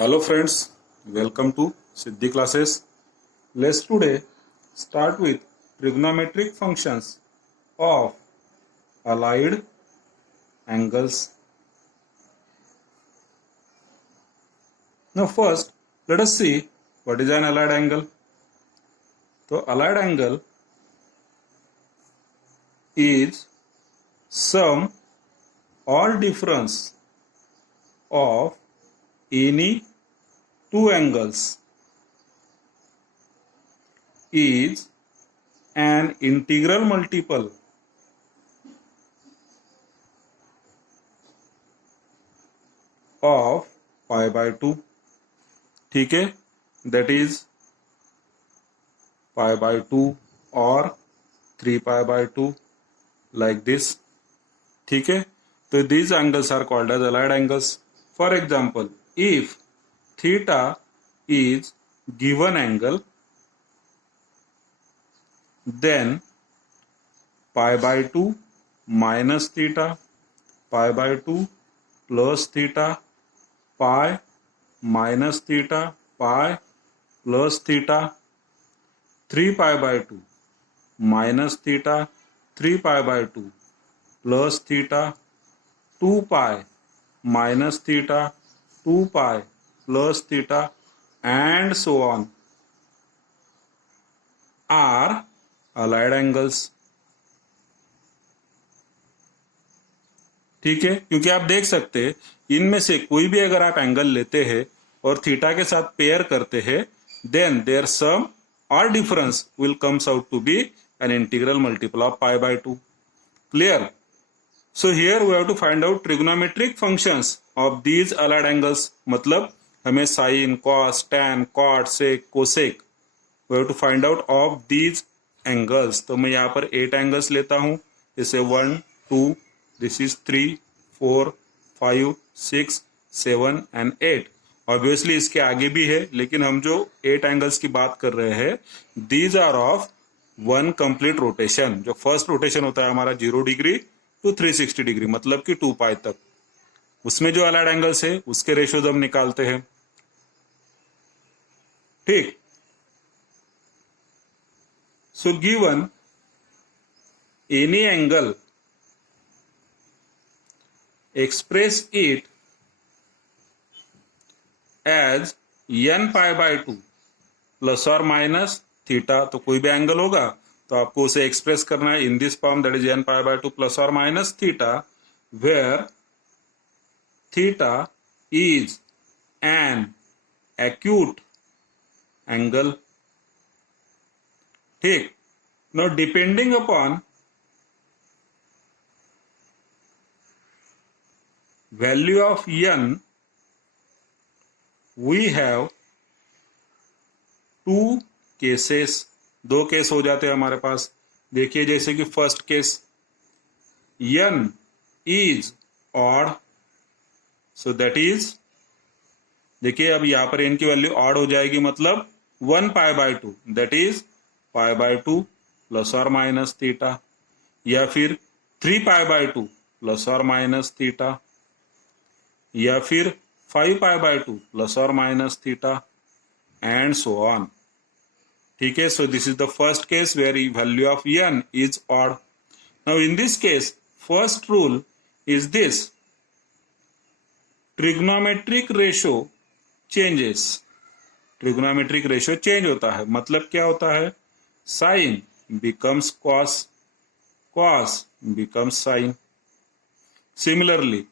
Hello friends, welcome to Siddhi classes. Let's today start with trigonometric functions of allied angles. Now first, let us see what is an allied angle. So allied angle is sum or difference of any two angles is an integral multiple of pi by 2. ठीक है, that is pi by 2 or 3 pi by 2 like this. ठीक है, तो these angles are called as allied angles. For example, if theta is given angle, then pi by 2 minus theta, pi by 2 plus theta, pi minus theta, pi plus theta, 3 pi by 2 minus theta, 3 pi by 2 plus theta, 2 pi minus theta, 2 pi plus theta and so on are allied angles. ठीक है, क्योंकि आप देख सकते हैं इनमें से कोई भी अगर आप एंगल लेते हैं और थीटा के साथ पेयर करते हैं, देन देयर सम और difference will comes out to be an integral multiple of pi by 2. Clear? So here we have to find out trigonometric functions of these allied angles. मतलब हमें sin, cos, tan, cot, sec, cosec we have to find out of these angles. तो मैं यहाँ पर 8 angles लेता हूँ, जैसे 1, 2, this is 3, 4, 5, 6, 7 and 8. Obviously इसके आगे भी है, लेकिन हम जो 8 angles की बात कर रहे हैं, these are of one complete rotation. जो first rotation होता है हमारा 0 डिग्री टू 360 डिग्री, मतलब कि 2 पाई तक, उसमें जो अलाइड एंगल्स है उसके रेशियोज हम निकालते हैं. ठीक, so given any angle express it as n pi by 2 plus और माइनस थीटा. तो कोई भी एंगल होगा तो आपको उसे एक्सप्रेस करना है in this form, that is n pi by 2 plus और minus theta, where theta is an acute angle. ठीक, now depending upon value of n we have two cases. 2 case हो जाते हैं हमारे पास. देखिए, जैसे कि first case n is odd, so that is, देखिए अब यहां पर n की वैल्यू ऑड हो जाएगी, मतलब 1 pi by 2, that is pi by 2 plus और माइनस थीटा, या फिर 3 पाई बाय 2 प्लस और माइनस थीटा, या फिर 5 पाई बाय 2 प्लस और minus theta and so on. ठीक है, so this is the first case where value of n is odd. Now in this case first rule is this, trigonometric ratio changes. Trigonometric ratio change होता है, मतलब क्या होता है, sine becomes cos, cos becomes sine. Similarly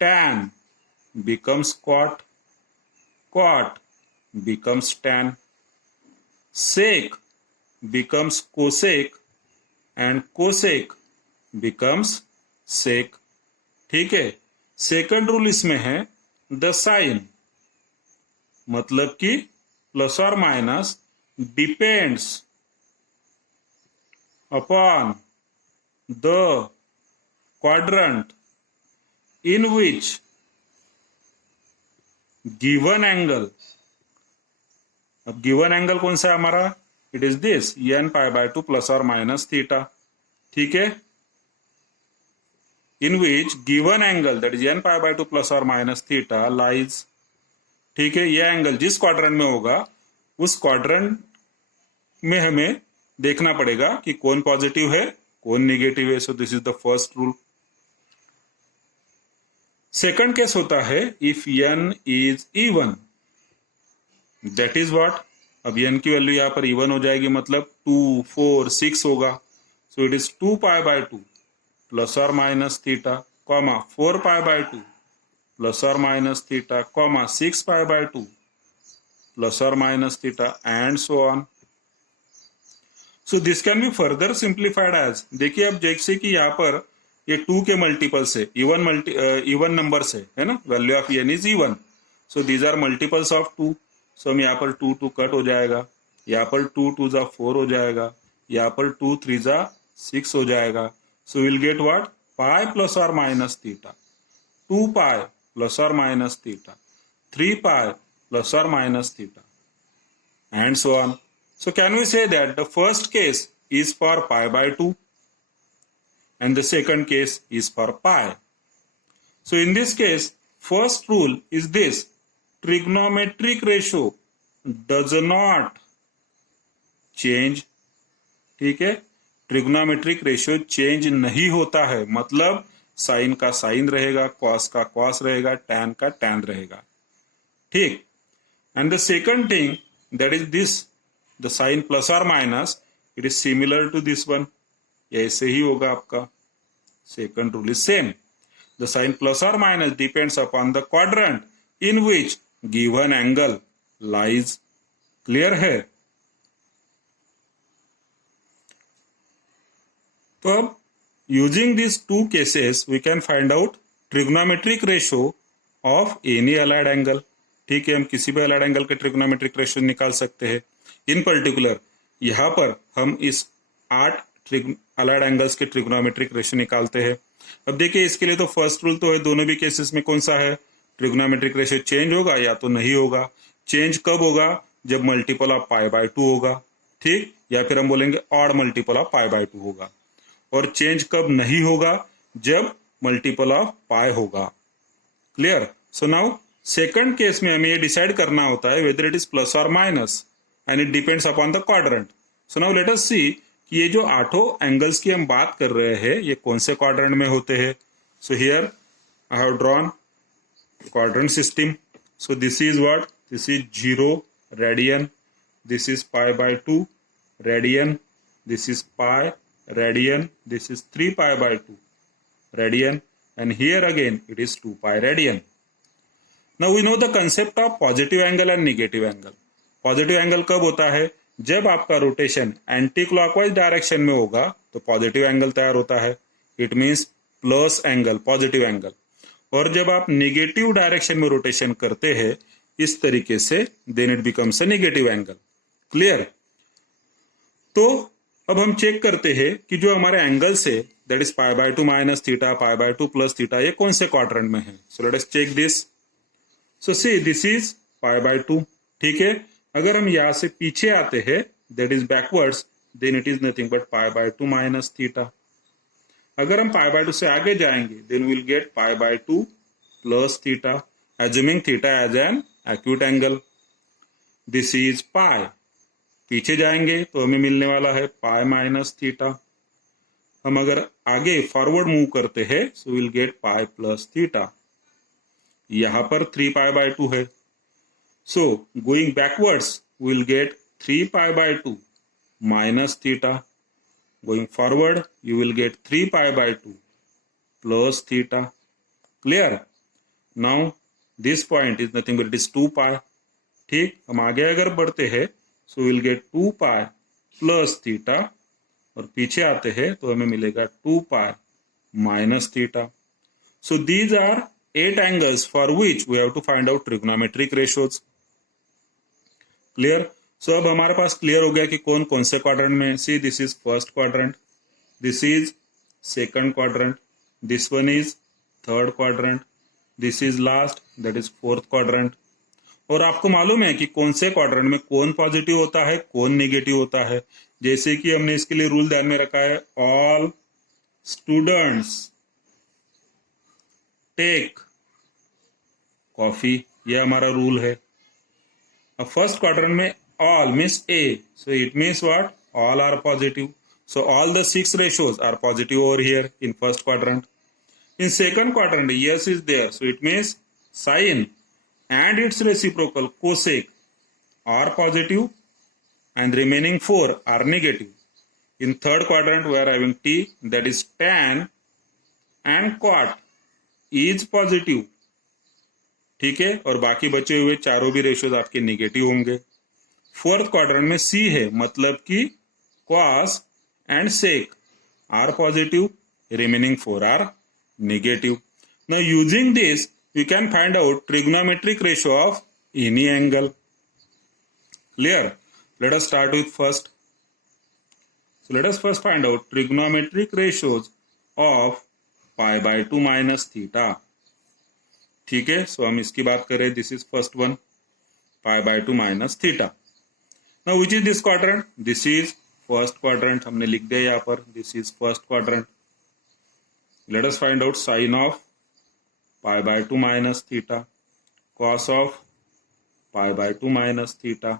tan becomes cot, cot becomes tan, sec becomes cosec and cosec becomes sec. ठीक है, second rule इसमें है द साइन, मतलब कि प्लस और minus depends upon the quadrant in which given angle. अब given angle कौन सा है हमारा, it is this n pi by 2 plus और माइनस थीटा. ठीक है, in which given angle, that is n pi by 2 plus or minus theta, lies. ठीक है, यह एंगल जिस क्वाड्रेंट में होगा उस क्वाड्रेंट में हमें देखना पड़ेगा कि कौन पॉजिटिव है कौन नेगेटिव है. So this is the first rule. Second case होता है if n is even. That is what, अब n की वैल्यू यहां पर इवन हो जाएगी, मतलब 2, 4, 6 होगा. So it is 2 pi by 2 plus और minus theta, comma 4 pi by 2 plus और minus theta, comma 6 pi by 2 plus और minus theta, and so on. So this can be further simplified as, देखिए अब जैसे कि यहाँ पर ये 2 के मल्टीपल्स है, इवन नंबर है ना, value of n is even. So these are multiples of 2. So हम यहाँ पर 2 2 कट हो जाएगा, यहाँ पर 2 2 जा 4 हो जाएगा, यहाँ पर 2 3 जा 6 हो जाएगा. So will get what, pi plus और माइनस थीटा, 2 पाई प्लस और माइनस थीटा, 3 पाई प्लस और minus theta, and so on. So can we say that the first case is for pi by 2 and the second case is for pi. So in this case, first rule is this: trigonometric ratio does not change. ठीक है, trigonometric ratio change नहीं होता है, मतलब sign का sign रहेगा, cos का cos रहेगा, टैन का टैन रहेगा. ठीक. And the second thing, that is this, the sign plus or minus, it is similar to this one. ऐसे ही होगा आपका. Second rule is same. The sign plus or minus depends upon the quadrant in which given angle lies. Clear है? तो अब using these two cases we can find out trigonometric ratio of any allied angle. ठीक है, हम किसी भी allied angle के trigonometric ratio निकाल सकते हैं. इन पर्टिकुलर यहाँ पर हम इस 8 allied एंगल्स के ट्रिग्नोमेट्रिक रेशियो निकालते हैं. अब देखिए इसके लिए तो फर्स्ट रूल तो है, दोनों भी केसेस में कौन सा है, ट्रिग्नोमेट्रिक रेशियो चेंज होगा या तो नहीं होगा. चेंज कब होगा, जब मल्टीपल ऑफ पाई बाय 2 होगा. ठीक, या फिर हम बोलेंगे odd multiple of pi by 2 होगा. और चेंज कब नहीं होगा, जब मल्टीपल ऑफ पाई होगा. Clear. So now second case में हमें ये डिसाइड करना होता है वेदर इट इज प्लस और माइनस and it depends upon the quadrant. So now let us see कि ये जो 8 एंगल्स की हम बात कर रहे हैं ये कौन से क्वाड्रेंट में होते हैं. So here I have drawn quadrant system. So this is what, this is 0 radian, this is pi by 2 radian, this is pi radian, this is 3 pi by 2 radian, and here again it is 2 pi radian. Now we know the concept of positive angle and negative angle. Positive angle कब होता है, जब आपका rotation anti clockwise direction में होगा तो positive angle तैयार होता है. It means plus angle, positive angle. और जब आप नेगेटिव डायरेक्शन में रोटेशन करते हैं इस तरीके से, then it becomes a negative angle. Clear. तो अब हम चेक करते हैं कि जो हमारे एंगल्स है that is pi by 2 minus theta, pi by 2 plus theta, ये कौन से क्वाड्रेंट में है. So let us check this. So see this is pi by 2. ठीक है, अगर हम यहां से पीछे आते हैं that is backwards, then it is nothing but pi by 2 minus theta. अगर हम पाई बाय 2 से आगे जाएंगे then will get pi by 2 plus theta, assuming theta as an acute angle. This is pi. पीछे जाएंगे तो हमें मिलने वाला है पाई माइनस थीटा. हम अगर आगे फॉरवर्ड मूव करते हैं so will get pi plus theta. यहां पर 3 पाई बाय 2 है. So going backwards will get 3 pi by 2 minus theta. Going forward you will get 3 pi by 2 plus theta. Clear. Now this point is nothing but it is 2 पाई. ठीक, हम आगे अगर बढ़ते हैं so will get 2 pi plus theta, और पीछे आते हैं तो हमें मिलेगा 2 pi minus theta. So these are 8 angles for which we have to find out trigonometric ratios. Clear. So अब हमारे पास क्लियर हो गया कि कौन कौन से क्वाड्रेंट में. सी this is first quadrant, this is second quadrant, this one is third quadrant, this is last that is fourth quadrant. और आपको मालूम है कि कौन से क्वाड्रेंट में कौन पॉजिटिव होता है कौन नेगेटिव होता है. जैसे कि हमने इसके लिए रूल ध्यान में रखा है, ऑल स्टूडेंट्स टेक कॉफी, ये हमारा रूल है. अब फर्स्ट क्वाड्रेंट में all means A, so it means what? All are positive. So all the 6 ratios are positive over here in first quadrant. In second quadrant, yes is there, so it means sine and its reciprocal cosec are positive and remaining 4 are negative. In third quadrant, we are having T, that is tan and quat is positive. ठीक है, और बाकी बचे हुए चारों भी ratios आपके negative होंगे. फोर्थ क्वाड्रेंट में सी है, मतलब कि cos and sec are positive, remaining 4 are negative. Now using this we can find out trigonometric ratio of any angle. Clear? Let us start with first. So let us first find out trigonometric ratios of pi by 2 minus theta. ठीक है, सो हम इसकी बात करें. This is first one, pi by 2 minus theta. Now which is this quadrant? This is first quadrant. हमने लिख दिया यहाँ पर, this is first quadrant. Let us find out sine of pi by 2 minus theta, cos of pi by 2 minus theta,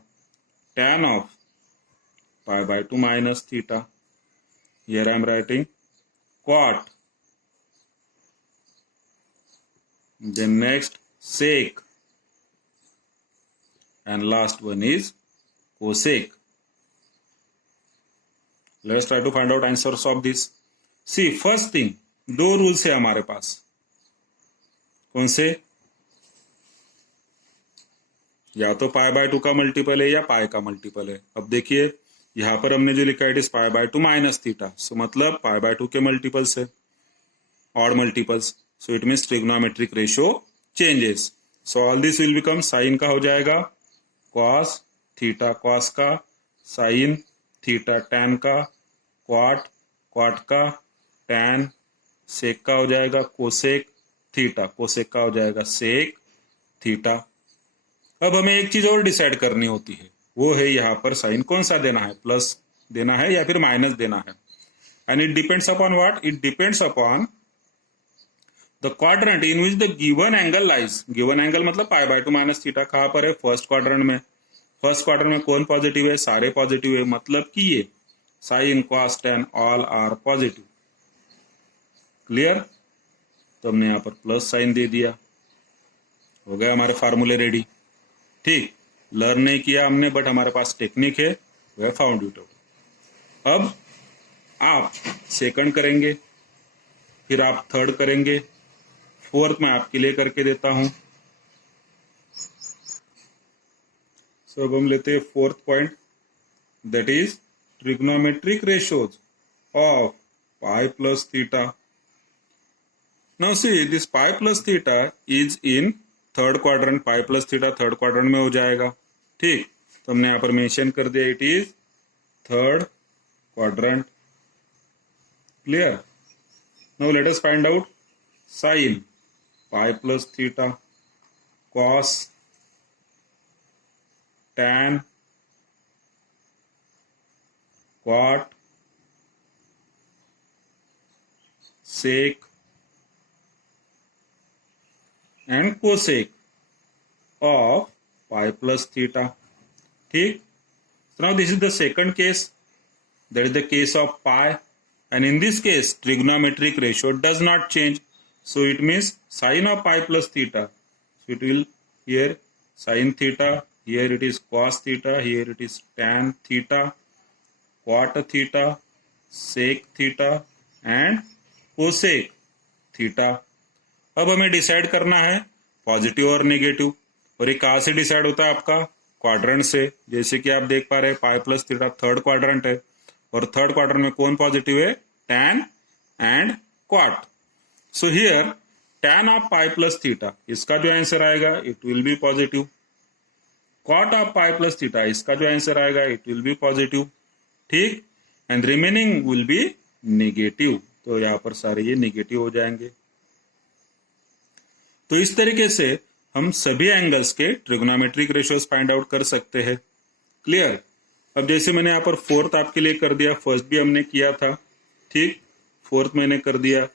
tan of pi by 2 minus theta. Here I am writing quat. Then next sec, and last one is cosec. Let's try to find out answers of this. See, first thing, दो rules है हमारे पास. कौन से? या तो पाई by 2 का multiple है या पाई का मल्टीपल है. अब देखिए यहां पर हमने जो लिखा है it is pi by 2 minus theta, so मतलब पाई बाय 2 के मल्टीपल्स है, odd multiples. So it means trigonometric ratio changes. So all this will become, sine का हो जाएगा कॉस, थीटा कॉस का, साइन, थीटा टैन का, क्वाट, क्वाट का, tan, सेक का हो जाएगा कोसेक, थीटा कोसेक का हो जाएगा सेक थीटा. अब हमें एक चीज और डिसाइड करनी होती है, वो है यहाँ पर साइन कौन सा देना है, प्लस देना है या फिर माइनस देना है. And it depends upon what? It depends upon the quadrant in which the given angle lies. Given angle मतलब पाई बाय 2 माइनस थीटा कहाँ पर है? फर्स्ट क्वाड्रेंट में. फर्स्ट क्वाड्रेंट में कौन पॉजिटिव है? सारे पॉजिटिव है, मतलब कि ये sine cos tan all are positive. Clear? तो हमने यहाँ पर प्लस साइन दे दिया, हो गया हमारे फार्मूले रेडी. ठीक, लर्न नहीं किया हमने, बट हमारे पास टेक्निक है, we have found it out. अब आप सेकंड करेंगे, फिर आप थर्ड करेंगे, फोर्थ मैं आपके लिए करके देता हूं. सो अब हम लेते हैं fourth point, that is trigonometric ratios of pi plus theta. Now see this pi plus theta is in third quadrant. Pi plus theta third quadrant में हो जाएगा. ठीक, तो हमने यहाँ पर मेंशन कर दिया it is third quadrant. Clear? Now let us find out sine pi plus theta, cos, tan, cot, sec and cosec of pi plus theta. ठीक, so now this is the second case, that is the case of pi, and in this case trigonometric ratio does not change, so it means sin of pi plus theta, so it will here sin theta, here it is cos theta, here it is tan theta, cot theta, sec theta and cosec theta. अब हमें decide करना है positive और negative, और ये कहाँ से decide होता है आपका? क्वाड्रेंट से. जैसे कि आप देख पा रहे हैं pi plus theta third quadrant है, और थर्ड क्वाड्रेंट में कौन पॉजिटिव है? Tan and cot. So here tan of pi plus theta, इसका जो आंसर आएगा it will be positive. Cot of pi plus theta, इसका जो आंसर आएगा इट विल बी पॉजिटिव. ठीक, and remaining will be negative. तो यहाँ पर सारे ये नेगेटिव हो जाएंगे. तो इस तरीके से हम सभी एंगल्स के ट्रिग्नोमेट्रिक रेशियोज फाइंड आउट कर सकते हैं. क्लियर? अब जैसे मैंने यहाँ पर फोर्थ आपके लिए कर दिया, फर्स्ट भी हमने किया था. ठीक, फोर्थ मैंने कर दिया.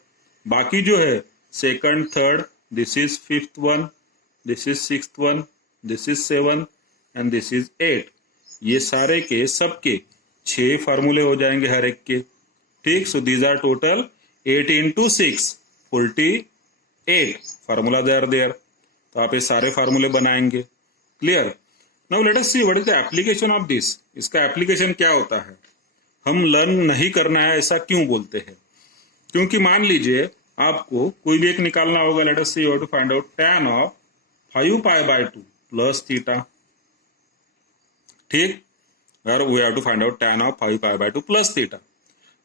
बाकी जो है second, third, this is fifth one, this is sixth one, this is seven, and this is 8। ये सारे के सबके 6 फार्मूले हो जाएंगे हर एक के। ठीक, so these are total 8 into 6 48 formula they are there. तो आप ये सारे फार्मूले बनाएंगे। Clear? Now let us see what is the application of this. इसका एप्लीकेशन क्या होता है? हम लर्न नहीं करना है ऐसा क्यों बोलते हैं? क्योंकि मान लीजिए आपको कोई भी एक निकालना होगा। Let us see you have to find out tan of 5π/2 plus theta. ठीक, we have to find out tan of 5π/2 plus theta.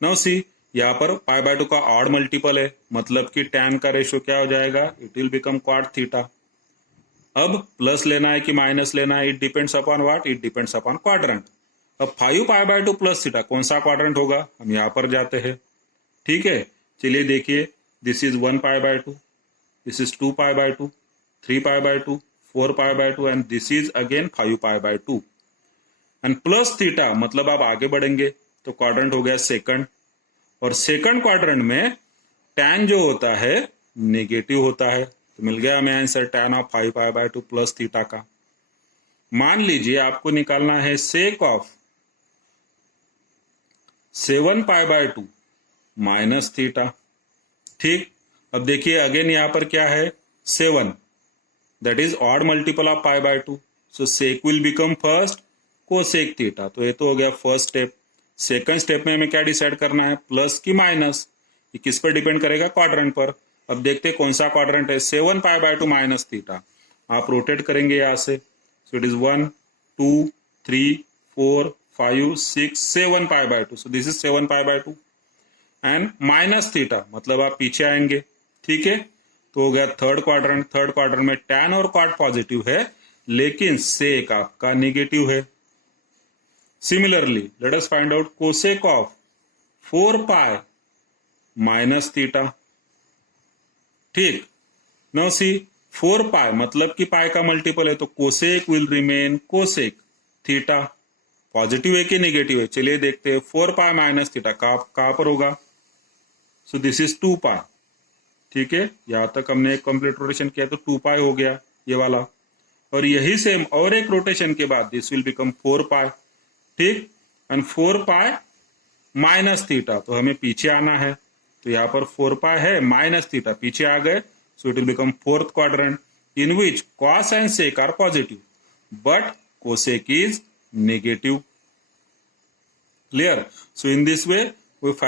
Now see, यहाँ पर π/2 का ऑड मल्टीपल है, मतलब कि tan का रेशियो क्या हो जाएगा? It will become cot theta. अब प्लस लेना है कि माइनस लेना है? It depends upon what? It depends upon quadrant. अब 5π/2 प्लस थीटा कौन सा क्वाड्रेंट होगा? हम यहाँ पर जाते हैं। ठीक है, चलिए देखिए, this is 1π/2, this is 2π/2, 3π/2, 4π/2 and this is again 5π/2। And plus theta मतलब आप आगे बढ़ेंगे तो क्वाड्रेंट हो गया सेकंड, और सेकंड क्वाड्रेंट में tan जो होता है नेगेटिव होता है। तो मिल गया हमें answer tan of 5π/2 plus theta का। मान लीजिए आपको निकालना है सेक ऑफ 7π/2 माइनस थीटा। ठीक, अब देखिए अगेन यहां पर क्या है? 7, that is odd multiple of π/2, so sec will become first cosec theta. तो ये तो हो गया फर्स्ट स्टेप। सेकंड स्टेप में हमें क्या डिसाइड करना है? प्लस की माइनस? ये किस पर डिपेंड करेगा? क्वाड्रेंट पर। अब देखते हैं कौन सा क्वाड्रेंट है। 7π/2 माइनस थीटा, आप रोटेट करेंगे यहां से, so it is 1 2 3 4 5 6 7π/2, so this is 7π/2 and minus theta मतलब आप पीछे आएंगे। ठीक है, तो हो गया थर्ड क्वाड्रेंट। थर्ड क्वाड्रेंट में tan और cot पॉजिटिव है, लेकिन सेक आपका नेगेटिव है। Similarly let us find out cosec of 4π minus theta. ठीक, नाउ सी, 4π मतलब कि पाई का मल्टीपल है, तो cosec will remain cosec theta. Positive है कि नेगेटिव है? चलिए देखते हैं। 4π माइनस थीटा कहां पर होगा? So this is 2π। ठीक है, यहां तक हमने एक कंप्लीट रोटेशन किया तो 2π हो गया ये वाला, और यही सेम और एक रोटेशन के बाद दिस विल बिकम 4π। ठीक, एंड 4π माइनस थीटा, तो हमें पीछे आना है, तो यहाँ पर 4π है माइनस थीटा, पीछे आ गए, so it will become fourth quadrant in which cos and sec are positive but cosec is negative. Clear? So in this way